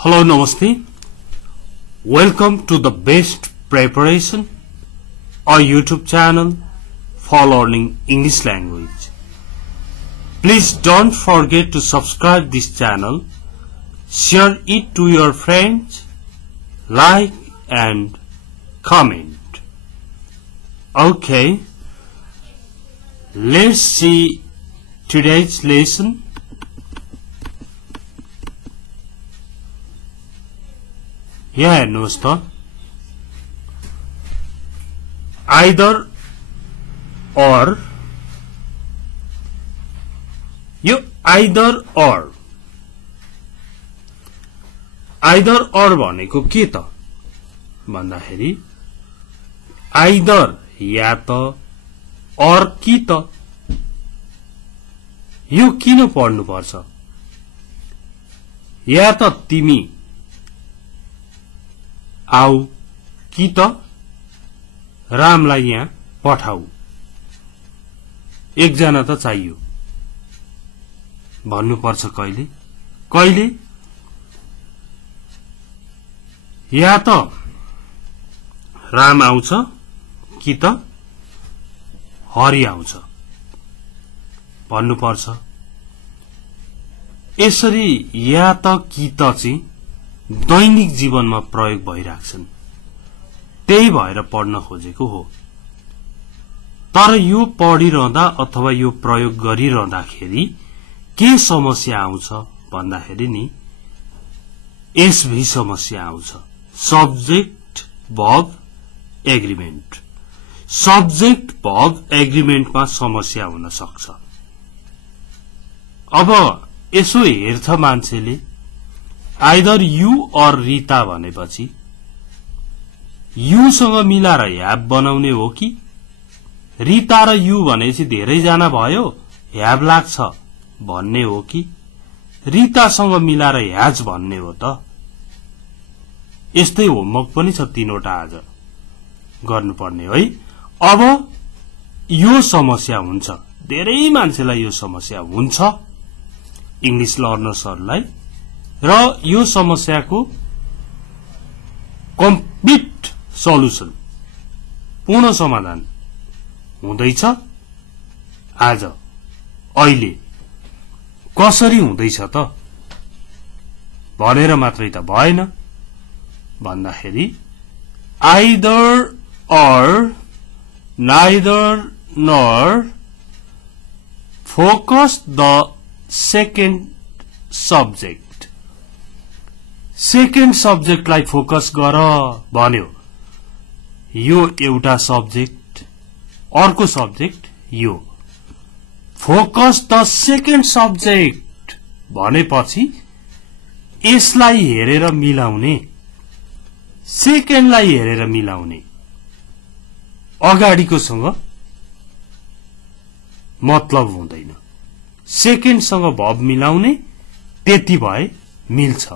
Hello, Namaste. Welcome to the Best Preparation, our YouTube channel for learning English language. Please don't forget to subscribe this channel, share it to your friends, like and comment. Okay, let's see today's lesson. यहाँ हेर्नुहोस् त either और यो either और भनेको के त भन्दाखेरि आइदर या त और कि त यो किन पढ्नु पर्छ या त तिमी आऊ कि त रामलाई यहाँ पठाऊ एकजना त चाहियो भन्नुपर्छ कहिले कहिले या त राम आउँछ कि त हरि आउँछ भन्नुपर्छ यसरी या त कि त चाहिँ दैनिक जीवनमा प्रयोग भइराख्छन् त्यही भएर पढ्न खोजेको हो तर यो पढिरहँदा अथवा यो प्रयोग गरिरहँदाखेरि के समस्या आउँछ भन्दाखेरि नि एसभी समस्या आउँछ subject verb agreement subject verb एग्रीमेन्टमा समस्या हुन सक्छ अब यसो हेर्छ मान्छेले आइदर यू और रीता भनेपछि यू सँग मिलाएर ह्याभ बनाउने हो कि रीता र यू भनेपछि धेरैजना भयो ह्याभ लाग्छ भन्ने हो कि रीतासँग मिलाएर ह्याज भन्ने हो त यस्तै होमवर्क पनि छ तीनवटा आज गर्नुपर्ने है अब यो समस्या हुन्छ धेरै मान्छेलाई यो समस्या हुन्छ इंग्लिश लर्नर्सहरुलाई र यो समस्याको कम्प्लिट सल्युसन पूर्ण समाधान हुँदैछ आज अहिले कसरी हुँदैछ त भनेर मात्रै त भएन भन्दाखेरि either or neither nor focus the second subject second सब्जेक्टलाई फोकस गर भन्यो यो एउटा सब्जेक्ट अर्को सब्जेक्ट यो फोकस द सेकेन्ड सब्जेक्ट भनेपछि यसलाई हेरेर मिलाउने सेकेन्डलाई हेरेर मिलाउने अगाडिकोसँग मतलब हुँदैन सेकेन्डसँग भर्ब मिलाउने त्यति भए मिल्छ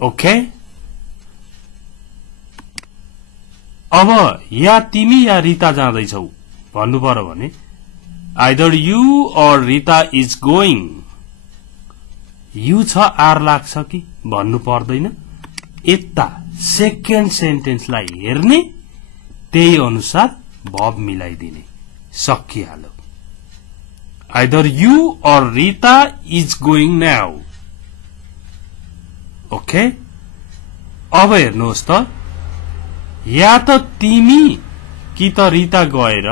ओके अब या तिमी या रीता जाँदैछौ भन्नु पर्यो भने either you or Rita is going you छ आर लाग्छ कि भन्नु पर्दैन यता सेकेन्ड सेन्टेन्सलाई हेर्ने त्यही अनुसार verb मिलाइदिने सकिहाल्यो either you or Rita is going now okay अब हेर्नुहोस् त या त तिमी कि त रीता गएर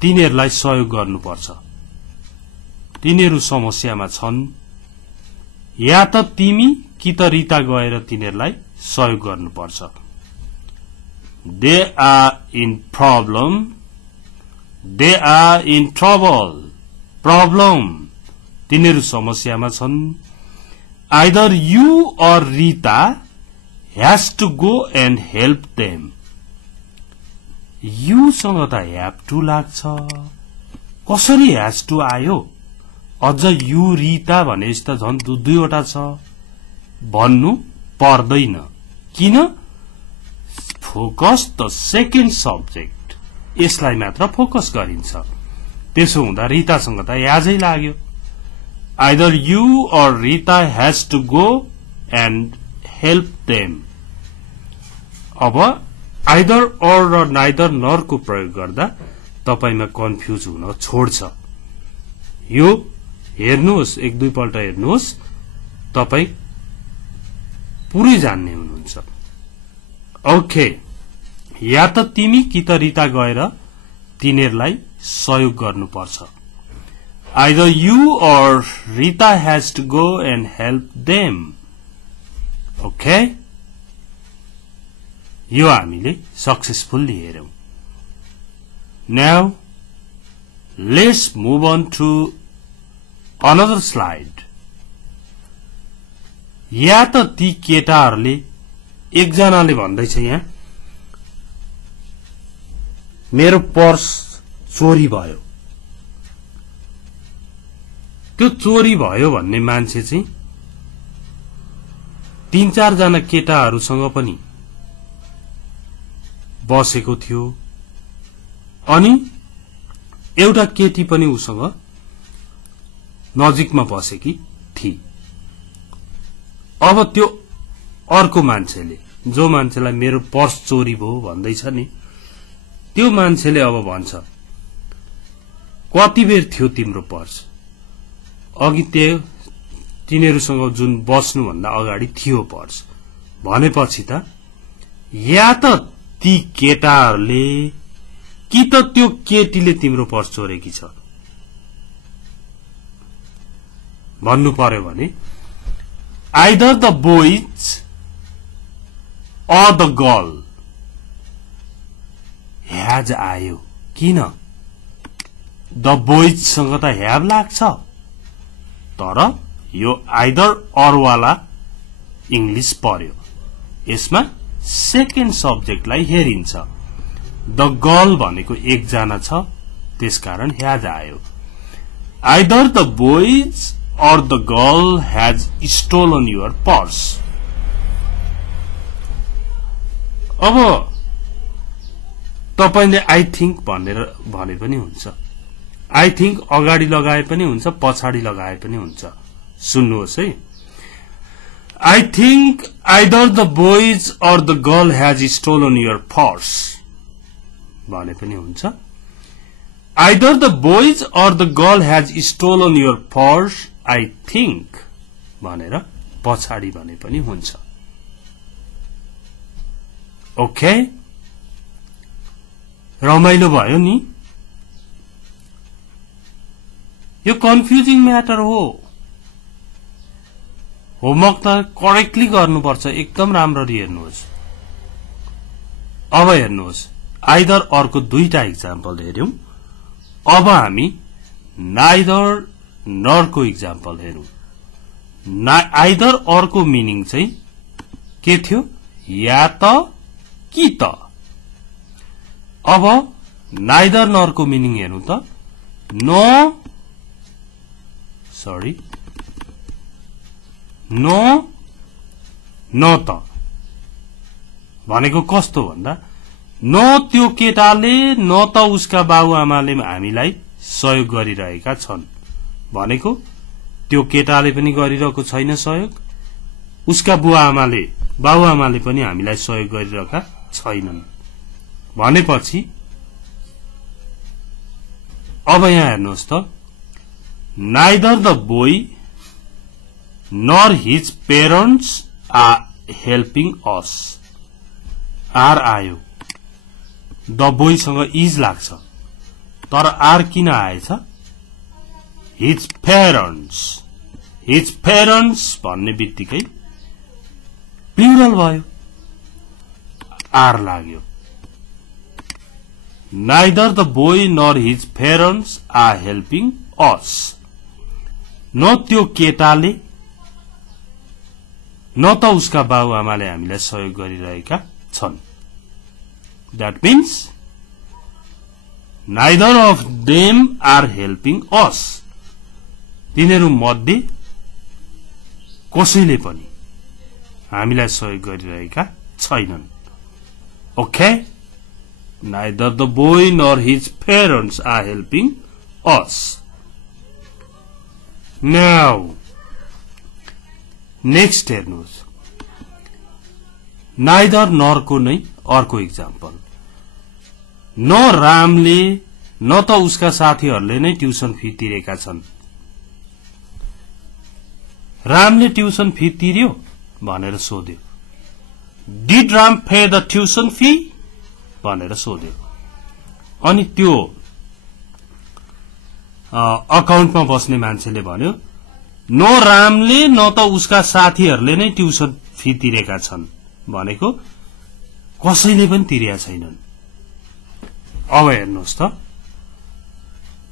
तिनीहरूलाई सहयोग गर्नुपर्छ तिनीहरू समस्यामा छन् या त तिमी कि त रीता गएर तिनीहरूलाई सहयोग गर्नुपर्छ they are in problem they are in trouble problem तिनीहरू समस्यामा छन् either you or Rita has to go and help them you सँग त have to लाग्छ कसरी has to आयो अझ यू रीता भनेपछि त झन् दुईवटा छ भन्नु पर्दैन किन फोकस द सेकेन्ड सब्जेक्ट यसलाई मात्र फोकस गरिन्छ त्यसो हुँदा रीतासँग त याजै लाग्यो either you or Rita has to go and help them. अब either or र neither nor को प्रयोग गर्दा तपाईमा कन्फ्युज हुन छोड्छ। यो हेर्नुहोस्, एक दुई पल्ट हेर्नुहोस्, तपाई पुरै जान्ने हुनुहुन्छ। ओके, या त तिमी कि त रिता गएर तिनीहरुलाई सहयोग गर्नुपर्छ। Either you or Rita has to go and help them. Okay? यो हामीले सक्सेसफुली हेर्यौं। Now, let's move on to another slide. या त ती केटाहरूले एकजनाले भन्दैछ यहाँ मेरो पर्स चोरी भयो। त्यो चोरी भयो भन्ने मान्छे चाहिँ तीन चार जना केटाहरूसँग पनि बसेको थियो अनि एउटा केटी पनि उसँग नजिकमा बसेकी थिए। अब त्यो अर्को मान्छेले, जो मान्छेलाई मेरो पर्स चोरी भयो भन्दैछ नि, त्यो मान्छेले अब भन्छ कति बेर थियो तिम्रो पर्स? अघि तिनीहरुसँग जुन बस्नु भन्दा अगाडि थियो पर्स भनेपछि त या त ती केटाहरूले कि त त्यो केटीले तिम्रो पर्स चोरेकी छ भन्नु पर्यो भने either the boys or the girl has आयो। किन? the boys सँग त have लाग्छ, तर यो either or वाला इंग्लिश पर्यो। यसमा सेकेन्ड सब्जेक्टलाई हेरिन्छ। द गर्ल भनेको एकजना छ, त्यसकारण has आयो। either the boys or the girl has stolen your purse। अब तपाईले आई थिंक भनेर भने पनि हुन्छ। आई थिंक अगाडि लगाए पनि हुन्छ, पछाडि लगाए पनि हुन्छ। सुन्नुहोस् है, I think either the boys or the girl has stolen your purse भने पनि हुन्छ। Either the boys or the girl has stolen your purse, I think भनेर पछाडि भने पनि हुन्छ। ओके, रमाइलो भयो नि? यो कन्फ्युजिङ म्याटर हो। होमवर्क त करेक्टली गर्नुपर्छ, एकदम राम्ररी हेर्नुहोस्। अब हेर्नुहोस्, आइदर अर्को दुईटा एक्जाम्पल हेर्यौं। अब हामी नाइदर नरको एक्जाम्पल हेरौं। आइदर अर्को मिनिङ चाहिँ के थियो? या त कि त। अब नाइदर नरको मिनिङ हेरौं त। नो न त भनेको कस्तो भन्दा, न त्यो केटाले न त उसका बाबुआमाले हामीलाई सहयोग गरिरहेका छन् भनेको त्यो केटाले पनि गरिरहेको छैन सहयोग, उसका बाबुआमाले पनि हामीलाई सहयोग गरिरहेका छैनन् भनेपछि अब यहाँ हेर्नुहोस् त, neither the boy nor his parents are helping us। Are आयो, द बोय सँग इज लाग्छ, तर आर किन आएछ? his parents भन्ने बित्तिकै प्लुरल भयो, आर लाग्यो। neither the boy nor his parents are helping us। न त्यो केटाले न त उसका बाबुआमाले हामीलाई सहयोग गरिरहेका छन्। That means neither of them are helping us। तिनीहरु मध्ये कसैले पनि हामीलाई सहयोग गरिरहेका छैनन्। Okay? Neither the boy nor his parents are helping us। Now next हेर्नुहोस्, नाइदर नरको नै अर्को इक्जाम्पल। न रामले न त उसका साथीहरूले नै ट्युसन फी तिरेका छन्। रामले ट्युसन फी तिर्यो भनेर सोध्यो। Did Ram pay the tuition fee भनेर सोध्यो। अनि त्यो अकाउन्टमा बस्ने मान्छेले भन्यो न रामले न त उसका साथीहरूले नै ट्युसन फी तिरेका छन् भनेको कसैले पनि तिरेका छैनन्। अब हेर्नुहोस् त,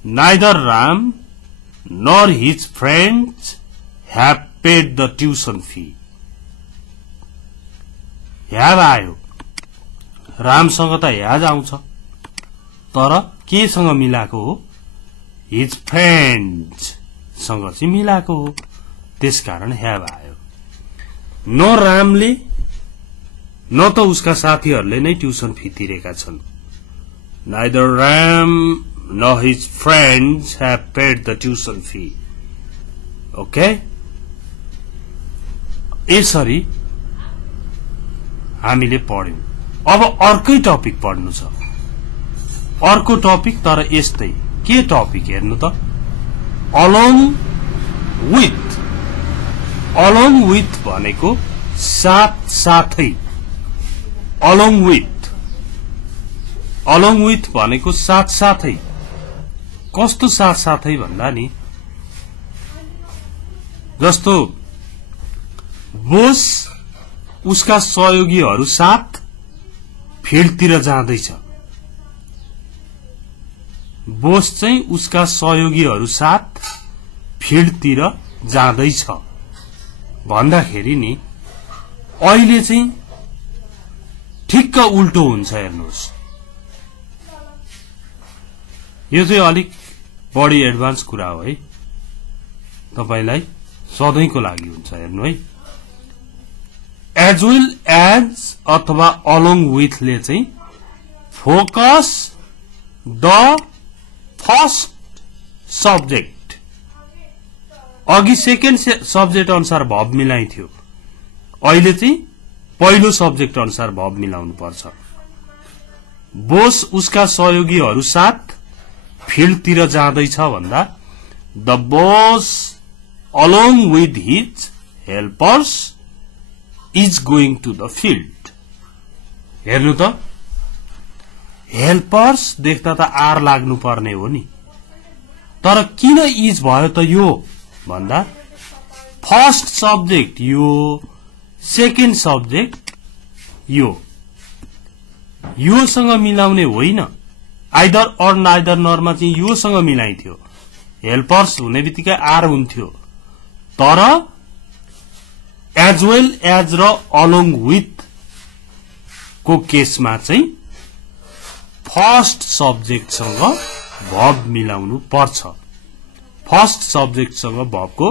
neither Ram nor his friends have paid the tuition fee। have आयो, रामसँग त has आउँछ, तर केसँग मिलाएको हो? his friends सँग चाहिँ मिलाएको हो, त्यसकारण have आयो। न रामले न त उसका साथीहरूले नै ट्युसन फी तिरेका छन्। neither Ram nor his friends have paid the tuition fee। Okay, यसरी हामीले पढ्यौं। अब अर्कै टपिक पढ्नु छ, अर्को टपिक तर यस्तै। के टपिक हेर्नु त, अलोङ विथ। अलोङ विथ भनेको साथ साथै। अलोङ विथ, अलोङ विथ भनेको साथ साथै। कस्तो साथ साथै भन्दा नि, जस्तो बोस उसका सहयोगीहरू साथ फिल्डतिर जाँदैछ। बोस चाहिँ उसका सहयोगीहरू साथ फिल्डतिर जाँदैछ भन्दाखेरि नि अहिले चाहिँ ठिक्क उल्टो हुन्छ। हेर्नुहोस्, यो चाहिँ अलिक बढी एडभान्स कुरा हो है, तपाईलाई सधैँको लागि हुन्छ। हेर्नु है, एज वेल एज अथवा अलोङ विथले चाहिँ फोकस द फर्स्ट सब्जेक्ट, अघि सेकेन्ड सब्जेक्ट अनुसार भब मिलाइथ्यो, अहिले चाहिँ पहिलो सब्जेक्ट अनुसार भब मिलाउनु पर्छ। बोस उसका सहयोगीहरू साथ फिल्डतिर जाँदैछ भन्दा the Bose along with his helpers is going to the field। हेर्नु त, हेल्पर्स देख्दा त आर लाग्नु पर्ने हो नि, तर किन इज भयो त यो भन्दा फर्स्ट सब्जेक्ट यो, सेकेन्ड सब्जेक्ट योसँग मिलाउने होइन। आइदर अर नाइदर नरमा चाहिँ योसँग मिलाइथ्यो, हेल्पर्स हुने बित्तिकै आर हुन्थ्यो, तर एज वेल एज र अलोङ विथ को केसमा चाहिँ फर्स्ट सब्जेक्टसँग भब मिलाउनु पर्छ। फर्स्ट सब्जेक्टसँग भबको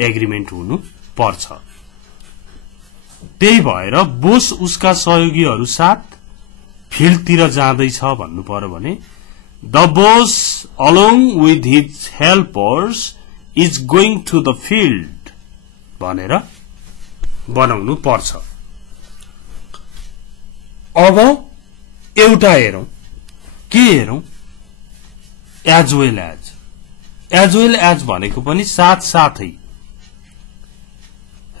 एग्रिमेन्ट हुनु पर्छ। त्यही भएर बोस उसका सहयोगीहरू साथ फिल्डतिर जाँदैछ भन्नु पर्यो भने the boss along with his helpers is going to the field भनेर बनाउनु पर्छ। अब एउटा हेरौं, के हेरौं? As well as. As well as भनेको पनि साथ साथै।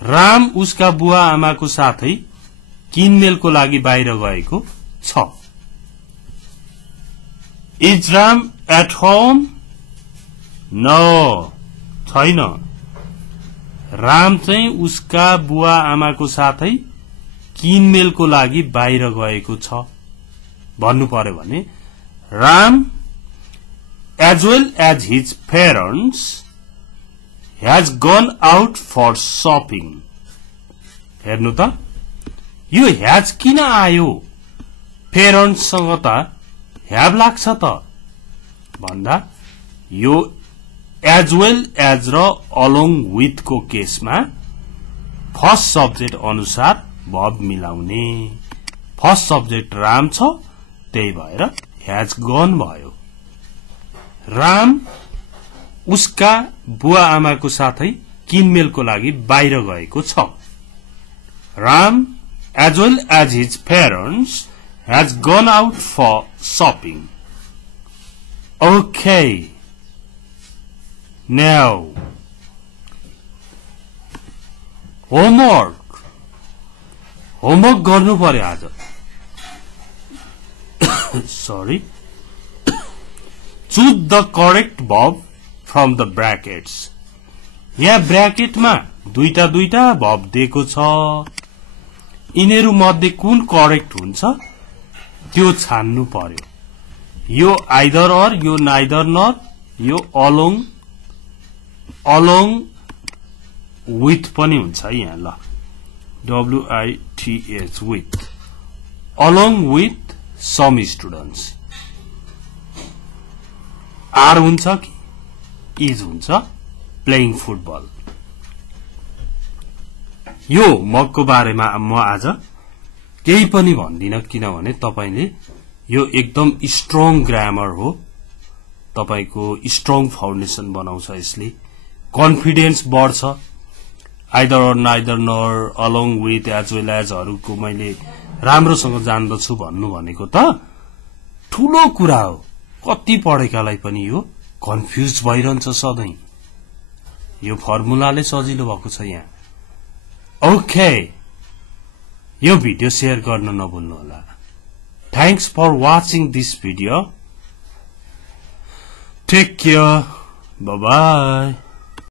राम उसका बुवा आमाको साथै किनमेलको लागि बाहिर गएको छ। Is Ram at home? No, छैन। राम चाहिँ उसका बुवा आमाको साथै किनमेलको लागि बाहिर गएको छ भन्नु पर्यो भने Ram as well as his parents has gone out for shopping। हेर्नु त, यो has किन आयो? पेरेन्ट्स सँग त have लाग्छ त भन्दा यो as well as र along with को केसमा फर्स्ट सब्जेक्ट अनुसार भब मिलाउने। फर्स्ट सब्जेक्ट राम छ, त्यही भएर has gone भयो। राम उसका बुवा आमाको साथै किनमेलको लागि बाहिर गएको छ Ram as well as his parents has gone out for shopping Okay Now Homework गर्नु पर्यो आज Sorry Choose the correct verb from the brackets यहाँ ब्र्याकेटमा दुईटा verb दिएको छ यिनीहरु मध्ये कुन करेक्ट हुन्छ त्यो छान्नु पर्यो यो आइदर अर यो नाइदर नर यो along with पनि हुन्छ यहाँ ल WITH with along with some students are हुन्छ कि is हुन्छ playing football यो मगको बारेमा म आज केही पनि भन्दिन किनभने तपाईले यो एकदम स्ट्रङ ग्रामर हो तपाईको स्ट्रङ फाउन्डेसन बनाउँछ यसले कन्फिडेन्स बढ्छ either or neither nor along with as well as हरुको मैले राम्रोसँग जान्दछु भन्नु भनेको त ठूलो कुरा हो कति पढेकालाई पनि यो कन्फ्युज भइरहन्छ सधैं यो फर्मुलाले सजिलो भएको छ यहाँ ओके यो भिडियो शेयर गर्न नभुल्नु होला thanks for watching this video take care bye by